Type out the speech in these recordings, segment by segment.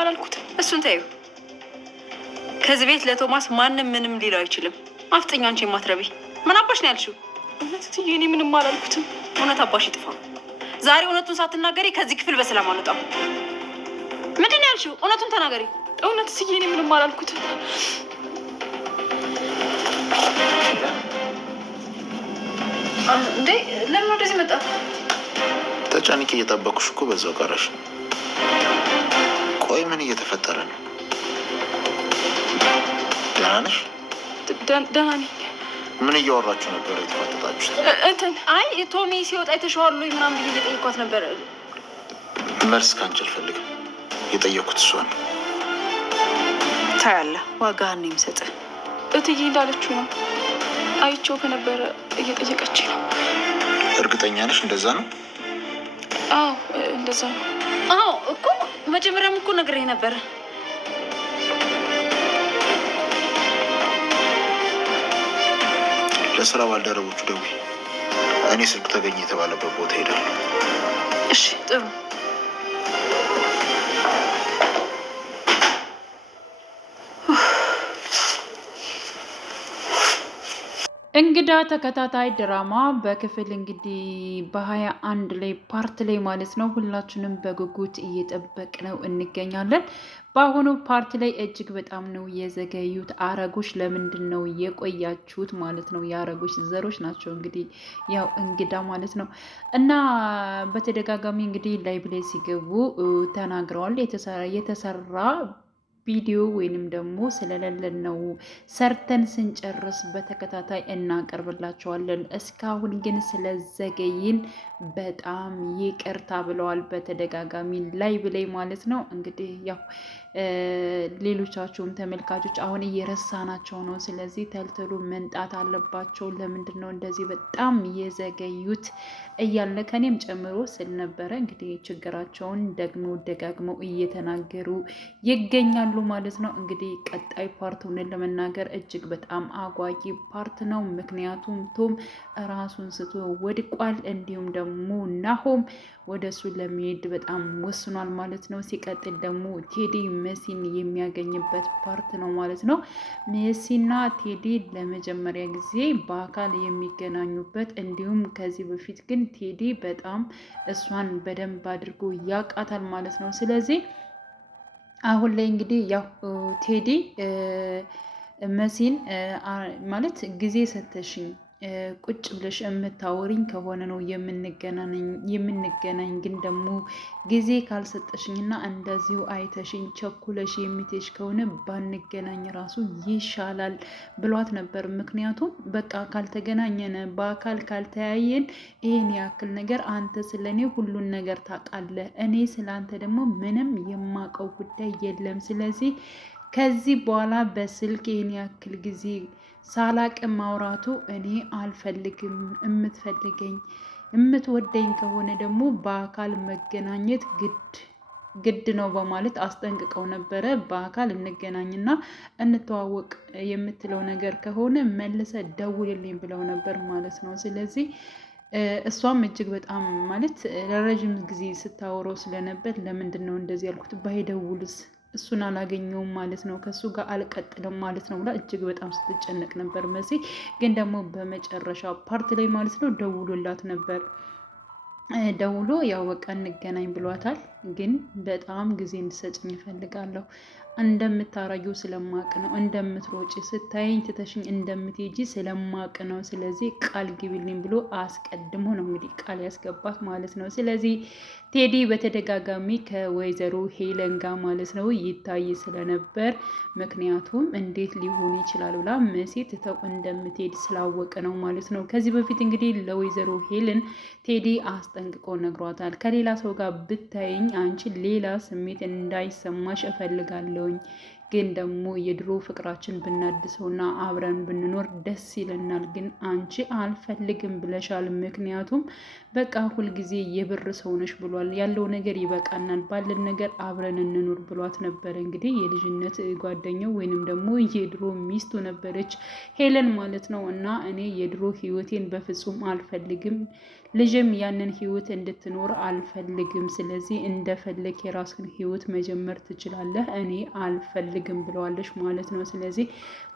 አላልኩት። እሱን ታዩ። ከዚህ ቤት ለቶማስ ማንም ምንም ሊለው አይችልም። አፍጥኛ አንቺ የማትረቢ ምን አባሽ ነው ያልሽው? እውነት እትዬ እኔ ምንም አላልኩትም። እውነት አባሽ ይጥፋ። ዛሬ እውነቱን ሳትናገሪ ከዚህ ክፍል በሰላም አልወጣም። ምንድን ነው ያልሽው? እውነቱን ተናገሪ። እውነት እትዬ እኔ ምንም አላልኩትም። እንዴ ለምን ወደዚህ መጣ? ተጨንቄ እየጠበኩሽ እኮ በዛው ቀረሽ። ቆይ ምን እየተፈጠረ ነው? ደህና ነሽ? ደህና ነኝ። ምን እያወራችሁ ነበር የተፋጠጣችሁት? እንትን አይ ቶሚ ሲወጣ የተሸዋሉ ምናምን ብዬ እየጠየኳት ነበር። መልስ ከአንቺ አልፈልግም። የጠየኩት እሷን ታያለህ። ዋጋህን ነው የምሰጥህ። እትዬ እንዳለችው ነው። አይቼው ከነበረ እየጠየቀች ነው። እርግጠኛ ነሽ እንደዛ ነው? አዎ እንደዛ ነው። አዎ እኮ መጀመሪያም እኮ ነግሬህ ነበር። ለስራ ባልደረቦቹ ደውዬ እኔ ስልክ ተገኘ የተባለበት ቦታ ሄዳለሁ። እሺ ጥሩ። እንግዳ ተከታታይ ድራማ በክፍል እንግዲህ በ21 ላይ ፓርት ላይ ማለት ነው። ሁላችንም በጉጉት እየጠበቅነው እንገኛለን። በአሁኑ ፓርት ላይ እጅግ በጣም ነው የዘገዩት አረጎች። ለምንድን ነው የቆያችሁት ማለት ነው? የአረጎች ዘሮች ናቸው እንግዲህ ያው እንግዳ ማለት ነው። እና በተደጋጋሚ እንግዲህ ላይቭ ላይ ሲገቡ ተናግረዋል። የተሰራ ቪዲዮ ወይንም ደግሞ ስለሌለን ነው ሰርተን ስንጨርስ በተከታታይ እናቀርብላቸዋለን። እስካሁን ግን ስለዘገይን በጣም ይቅርታ ብለዋል። በተደጋጋሚ ላይቭ ላይ ማለት ነው። እንግዲህ ያው ሌሎቻችሁም ተመልካቾች አሁን እየረሳናቸው ነው። ስለዚህ ተልተሉ መንጣት አለባቸው። ለምንድን ነው እንደዚህ በጣም የዘገዩት እያለ ከኔም ጨምሮ ስለነበረ እንግዲህ ችግራቸውን ደግሞ ደጋግመው እየተናገሩ ይገኛሉ ማለት ነው። እንግዲህ ቀጣይ ፓርት ሆነን ለመናገር እጅግ በጣም አጓጊ ፓርት ነው። ምክንያቱም ቶም ራሱን ስቶ ወድቋል። እንዲሁም ደግሞ ናሆም ወደ እሱ ለመሄድ በጣም ወስኗል ማለት ነው። ሲቀጥል ደግሞ ቴዲ መሲን የሚያገኝበት ፓርት ነው ማለት ነው። መሲና ቴዲ ለመጀመሪያ ጊዜ በአካል የሚገናኙበት እንዲሁም ከዚህ በፊት ግን ቴዲ በጣም እሷን በደንብ አድርጎ ያውቃታል ማለት ነው። ስለዚህ አሁን ላይ እንግዲህ ያው ቴዲ መሲን ማለት ጊዜ ሰተሽኝ ቁጭ ብለሽ የምታወሪኝ ከሆነ ነው የምንገናኝ ግን ደግሞ ጊዜ ካልሰጠሽኝና እንደዚሁ አይተሽኝ ቸኩለሽ የምትሄጂ ከሆነ ባንገናኝ ራሱ ይሻላል ብሏት ነበር። ምክንያቱም በቃ ካልተገናኘን በአካል ካልተያየን ይህን ያክል ነገር አንተ ስለኔ ሁሉን ነገር ታውቃለህ፣ እኔ ስለአንተ ደግሞ ምንም የማውቀው ጉዳይ የለም። ስለዚህ ከዚህ በኋላ በስልክ ይህን ያክል ጊዜ ሳላቅ ማውራቱ እኔ አልፈልግም። የምትወደኝ ከሆነ ደግሞ በአካል መገናኘት ግድ ነው በማለት አስጠንቅቀው ነበረ። በአካል እንገናኝና እንተዋወቅ የምትለው ነገር ከሆነ መልሰ ደውልልኝ ብለው ነበር ማለት ነው። ስለዚህ እሷም እጅግ በጣም ማለት ለረዥም ጊዜ ስታወራው ስለነበር ለምንድን ነው እንደዚህ ያልኩት ባይደውልስ እሱን አላገኘውም ማለት ነው፣ ከእሱ ጋር አልቀጥልም ማለት ነው ብላ እጅግ በጣም ስትጨነቅ ነበር። መሲ ግን ደግሞ በመጨረሻ ፓርት ላይ ማለት ነው ደውሎላት ነበር። ደውሎ ያው በቃ እንገናኝ ብሏታል። ግን በጣም ጊዜ እንድሰጭኝ እፈልጋለሁ፣ እንደምታረጊው ስለማቅ ነው፣ እንደምትሮጪ ስታይኝ ትተሽኝ እንደምትሄጂ ስለማቅ ነው። ስለዚህ ቃል ግቢልኝ ብሎ አስቀድሞ ነው እንግዲህ ቃል ያስገባት ማለት ነው። ስለዚህ ቴዲ በተደጋጋሚ ከወይዘሮ ሄለን ጋር ማለት ነው ይታይ ስለነበር ምክንያቱም እንዴት ሊሆን ይችላል ብላ መሲ ትተው እንደምትሄድ ስላወቀ ነው ማለት ነው። ከዚህ በፊት እንግዲህ ለወይዘሮ ሄለን ቴዲ አስጠንቅቆ ነግሯታል። ከሌላ ሰው ጋር ብታይኝ አንቺ ሌላ ስሜት እንዳይሰማሽ እፈልጋለሁኝ፣ ግን ደግሞ የድሮ ፍቅራችን ብናድሰውና አብረን ብንኖር ደስ ይለናል። ግን አንቺ አልፈልግም ብለሻል። ምክንያቱም በቃ ሁልጊዜ የብር ሰው ነሽ ብሏል። ያለው ነገር ይበቃናል፣ ባለን ነገር አብረን እንኖር ብሏት ነበረ። እንግዲህ የልጅነት ጓደኛው ወይንም ደግሞ የድሮ ሚስቱ ነበረች ሄለን ማለት ነው። እና እኔ የድሮ ህይወቴን በፍጹም አልፈልግም፣ ልጅም ያንን ህይወት እንድትኖር አልፈልግም። ስለዚህ እንደፈለግ የራስን ህይወት መጀመር ትችላለህ፣ እኔ አልፈልግም ብለዋለች ማለት ነው። ስለዚህ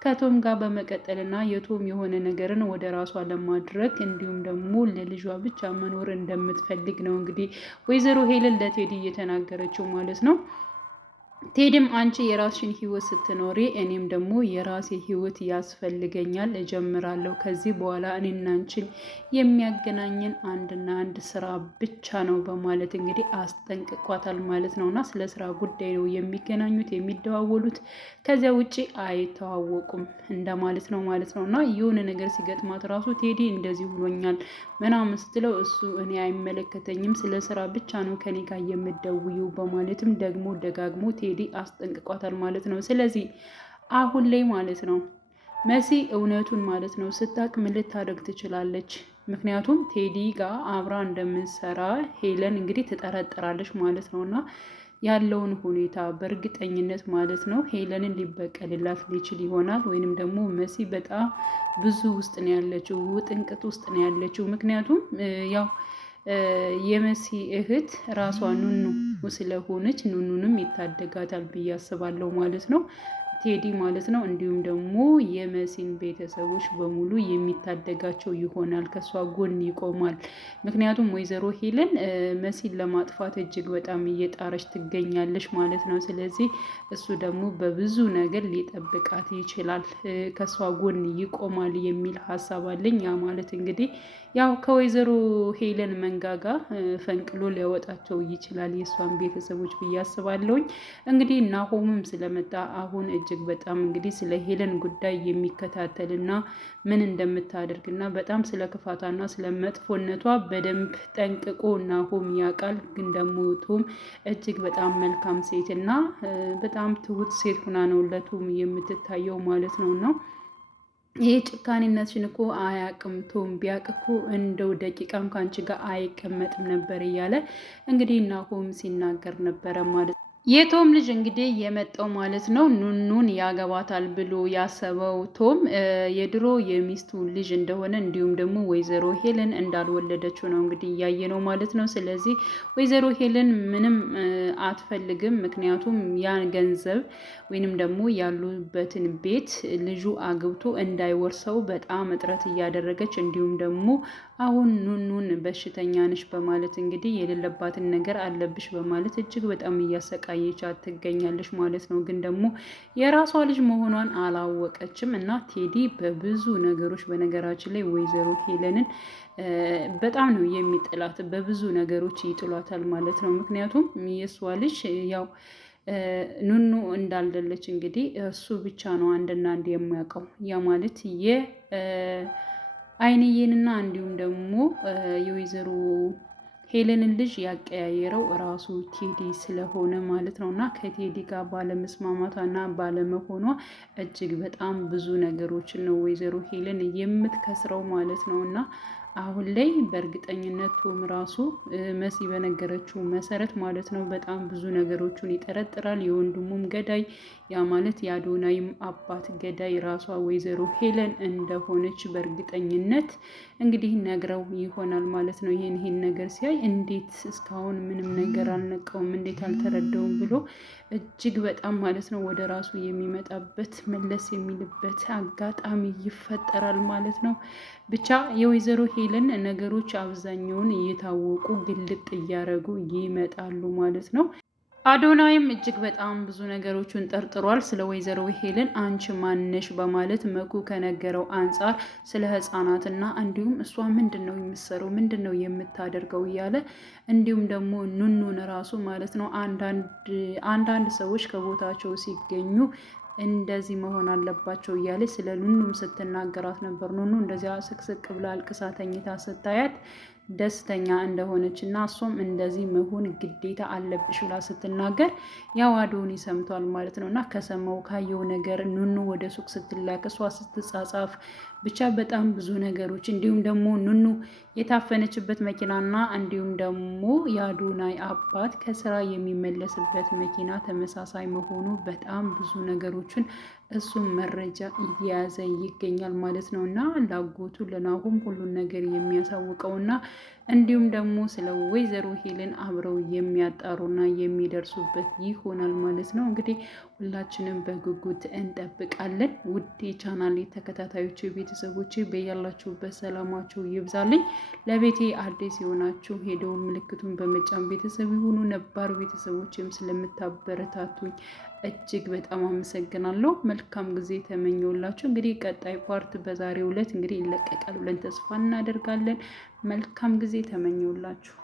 ከቶም ጋር በመቀጠልና የቶም የሆነ ነገርን ወደ ራሷ ለማድረግ እንዲሁም ደግሞ ለልጇ ብቻ መኖር እንደምትፈልግ ነው እንግዲህ ወይዘሮ ሄለን ለቴዲ እየተናገረችው ማለት ነው። ቴዲም አንቺ የራስሽን ህይወት ስትኖሪ እኔም ደግሞ የራሴ ህይወት ያስፈልገኛል፣ እጀምራለሁ። ከዚህ በኋላ እኔና አንቺን የሚያገናኝን አንድና አንድ ስራ ብቻ ነው በማለት እንግዲህ አስጠንቅቋታል ማለት ነው። እና ስለ ስራ ጉዳይ ነው የሚገናኙት የሚደዋወሉት፣ ከዚያ ውጭ አይተዋወቁም እንደማለት ነው ማለት ነው። እና የሆነ ነገር ሲገጥማት ራሱ ቴዲ እንደዚህ ብሎኛል ምናምን ስትለው እሱ እኔ አይመለከተኝም፣ ስለ ስራ ብቻ ነው ከኔ ጋር የምትደውይው በማለትም ደግሞ ደጋግሞ ቴዲ አስጠንቅቋታል ማለት ነው። ስለዚህ አሁን ላይ ማለት ነው መሲ እውነቱን ማለት ነው ስታቅ ምን ልታደርግ ትችላለች? ምክንያቱም ቴዲ ጋር አብራ እንደምንሰራ ሄለን እንግዲህ ትጠረጥራለች ማለት ነው። እና ያለውን ሁኔታ በእርግጠኝነት ማለት ነው ሄለንን ሊበቀልላት ሊችል ይሆናል። ወይንም ደግሞ መሲ በጣም ብዙ ውስጥ ነው ያለችው፣ ውጥንቅጥ ውስጥ ነው ያለችው። ምክንያቱም ያው የመሲ እህት ራሷ ኑኑ ስለሆነች ኑኑንም ይታደጋታል ብዬ አስባለሁ ማለት ነው ቴዲ ማለት ነው። እንዲሁም ደግሞ የመሲን ቤተሰቦች በሙሉ የሚታደጋቸው ይሆናል፣ ከሷ ጎን ይቆማል። ምክንያቱም ወይዘሮ ሄለን መሲን ለማጥፋት እጅግ በጣም እየጣረች ትገኛለች ማለት ነው። ስለዚህ እሱ ደግሞ በብዙ ነገር ሊጠብቃት ይችላል፣ ከሷ ጎን ይቆማል የሚል ሀሳብ አለኝ። ያ ማለት እንግዲህ ያው ከወይዘሮ ሄለን መንጋጋ ፈንቅሎ ሊያወጣቸው ይችላል የእሷን ቤተሰቦች ብዬ አስባለሁኝ። እንግዲህ ናሆምም ስለመጣ አሁን እጅግ በጣም እንግዲህ ስለ ሄለን ጉዳይ የሚከታተልና ምን እንደምታደርግና በጣም ስለ ክፋቷና ስለ መጥፎነቷ በደንብ ጠንቅቆ ናሆም ያውቃል። ግን ደግሞ ቶም እጅግ በጣም መልካም ሴትና በጣም ትሁት ሴት ሁና ነው ለቶም የምትታየው ማለት ነው። ይህ ጭካኔነትሽን እኮ አያቅም ቶም፣ ቢያቅ እኮ እንደው ደቂቃም ከአንቺ ጋር አይቀመጥም ነበር እያለ እንግዲህ ናሆም ሲናገር ነበረ ማለት ነው። የቶም ልጅ እንግዲህ የመጣው ማለት ነው ኑኑን ያገባታል ብሎ ያሰበው ቶም የድሮ የሚስቱ ልጅ እንደሆነ እንዲሁም ደግሞ ወይዘሮ ሄለን እንዳልወለደችው ነው እንግዲህ እያየ ነው ማለት ነው። ስለዚህ ወይዘሮ ሄለን ምንም አትፈልግም። ምክንያቱም ያን ገንዘብ ወይንም ደግሞ ያሉበትን ቤት ልጁ አግብቶ እንዳይወርሰው በጣም እጥረት እያደረገች እንዲሁም ደግሞ አሁን ኑኑን በሽተኛ ነሽ በማለት እንግዲህ የሌለባትን ነገር አለብሽ በማለት እጅግ በጣም እያሰቃየቻት ትገኛለች ማለት ነው። ግን ደግሞ የራሷ ልጅ መሆኗን አላወቀችም እና ቴዲ በብዙ ነገሮች በነገራችን ላይ ወይዘሮ ሄለንን በጣም ነው የሚጥላት፣ በብዙ ነገሮች ይጥሏታል ማለት ነው። ምክንያቱም የእሷ ልጅ ያው ኑኑ እንዳልደለች እንግዲህ እሱ ብቻ ነው አንድና አንድ የሚያውቀው። ያ ማለት አይንዬንና እንዲሁም ደግሞ የወይዘሮ ሄለንን ልጅ ያቀያየረው ራሱ ቴዲ ስለሆነ ማለት ነው። እና ከቴዲ ጋር ባለመስማማቷና ባለመሆኗ እጅግ በጣም ብዙ ነገሮችን ነው ወይዘሮ ሄለን የምትከስረው ማለት ነው። እና አሁን ላይ በእርግጠኝነት ቶም ራሱ መሲ በነገረችው መሰረት ማለት ነው በጣም ብዙ ነገሮችን ይጠረጥራል። የወንድሙም ገዳይ ያ ማለት የአዶናይም አባት ገዳይ ራሷ ወይዘሮ ሄለን እንደሆነች በእርግጠኝነት እንግዲህ ነግረው ይሆናል ማለት ነው። ይህን ነገር ሲያይ እንዴት እስካሁን ምንም ነገር አልነቃውም፣ እንዴት አልተረዳውም ብሎ እጅግ በጣም ማለት ነው ወደ ራሱ የሚመጣበት መለስ የሚልበት አጋጣሚ ይፈጠራል ማለት ነው። ብቻ የወይዘሮ ሄለን ነገሮች አብዛኛውን እየታወቁ ግልጥ እያደረጉ ይመጣሉ ማለት ነው። አዶናይም እጅግ በጣም ብዙ ነገሮችን ጠርጥሯል ስለ ወይዘሮ ሄለን። አንቺ ማነሽ በማለት መኩ ከነገረው አንጻር ስለ ህፃናትና እንዲሁም እሷ ምንድን ነው የምትሰራው ምንድን ነው የምታደርገው እያለ እንዲሁም ደግሞ ኑኑን ራሱ ማለት ነው አንዳንድ ሰዎች ከቦታቸው ሲገኙ እንደዚህ መሆን አለባቸው እያለ ስለ ኑኑም ስትናገራት ነበር። ኑኑ እንደዚያ ስቅስቅ ብላ አልቅሳ ተኝታ ስታያት ደስተኛ እንደሆነች እና እሷም እንደዚህ መሆን ግዴታ አለብሽ ብላ ስትናገር ያው አዶኒ ሰምቷል ማለት ነው። እና ከሰማው ካየው ነገር ኑኑ ወደ ሱቅ ስትላክ እሷ ስትጻጻፍ ብቻ በጣም ብዙ ነገሮች እንዲሁም ደግሞ ኑኑ የታፈነችበት መኪናና እንዲሁም ደግሞ የአዶናይ አባት ከስራ የሚመለስበት መኪና ተመሳሳይ መሆኑ በጣም ብዙ ነገሮችን እሱም መረጃ እየያዘ ይገኛል ማለት ነው። እና ላጎቱ ለናሁም ሁሉን ነገር የሚያሳውቀውና እንዲሁም ደግሞ ስለ ወይዘሮ ሄለን አብረው የሚያጣሩና የሚደርሱበት ይሆናል ማለት ነው። እንግዲህ ሁላችንም በጉጉት እንጠብቃለን። ውድ የቻናሌ ተከታታዮች ቤተሰቦች በያላችሁበት ሰላማችሁ ይብዛልኝ። ለቤቴ አዲስ የሆናችሁ ሄደውን ምልክቱን በመጫን ቤተሰብ የሆኑ ነባር ቤተሰቦችም ስለምታበረታቱኝ እጅግ በጣም አመሰግናለሁ። መልካም ጊዜ ተመኘውላችሁ። እንግዲህ ቀጣይ ፓርት በዛሬው ዕለት እንግዲህ ይለቀቃል ብለን ተስፋ እናደርጋለን። መልካም ጊዜ ተመኘውላችሁ።